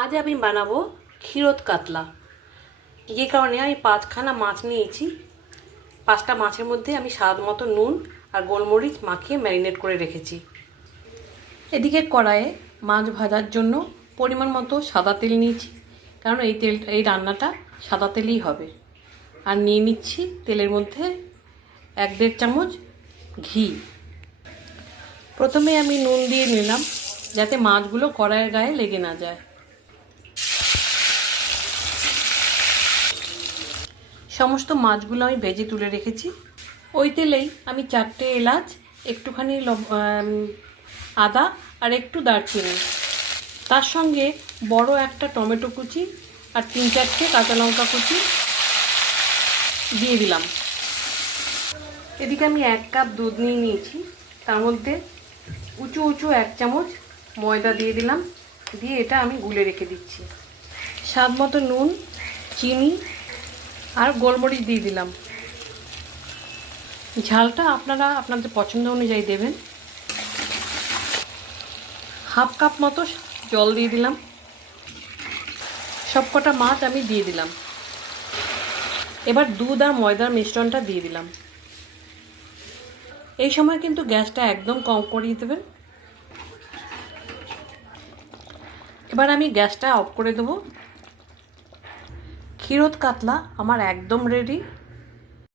আজ আমি বানাবো ক্ষীরোদ কাতলা। যে কারণে আমি 5খানা মাছ নিয়েছি। 5টা মাছের মধ্যে আমি স্বাদ মতো নুন আর গোলমরিচ মাখিয়ে ম্যারিনেট করে রেখেছি। এদিকে কড়াইয়ে মাছ ভাজার জন্য পরিমাণ মতো সাদা তেল নিয়েছি, কারণ এই রান্নাটা সাদা তেলেই হবে। আর নিয়ে নিচ্ছি তেলের মধ্যে 1-1.5 চামচ ঘি। প্রথমে আমি নুন দিয়ে নিলাম, যাতে মাছগুলো কড়াইয়ের গায়ে লেগে না যায়। সমস্ত মাছগুলো আমি ভেজে তুলে রেখেছি। ওই তেলেই আমি 4টে এলাচ, একটুখানি আদা আর একটু দারচিনি, তার সঙ্গে বড় একটা টমেটো কুচি আর 3-4টে কাঁচা লঙ্কা কুচি দিয়ে দিলাম। এদিকে আমি 1 কাপ দুধ নিয়ে নিয়েছি, তার মধ্যে উঁচু 1 চামচ ময়দা দিয়ে দিলাম। দিয়ে এটা আমি গুলে রেখে দিচ্ছি। স্বাদ মতো নুন, চিনি আর গোলমরিচ দিয়ে দিলাম। ঝালটা আপনারা আপনাদের পছন্দ অনুযায়ী দেবেন। 1/2 কাপ মতো জল দিয়ে দিলাম। সবকটা মাছ আমি দিয়ে দিলাম। এবার দুধ আর ময়দার মিশ্রণটা দিয়ে দিলাম। এই সময় কিন্তু গ্যাসটা একদম কম করিয়ে দেবেন। এবার আমি গ্যাসটা অফ করে দেবো। ক্ষীরোদ কাতলা আমার একদম রেডি।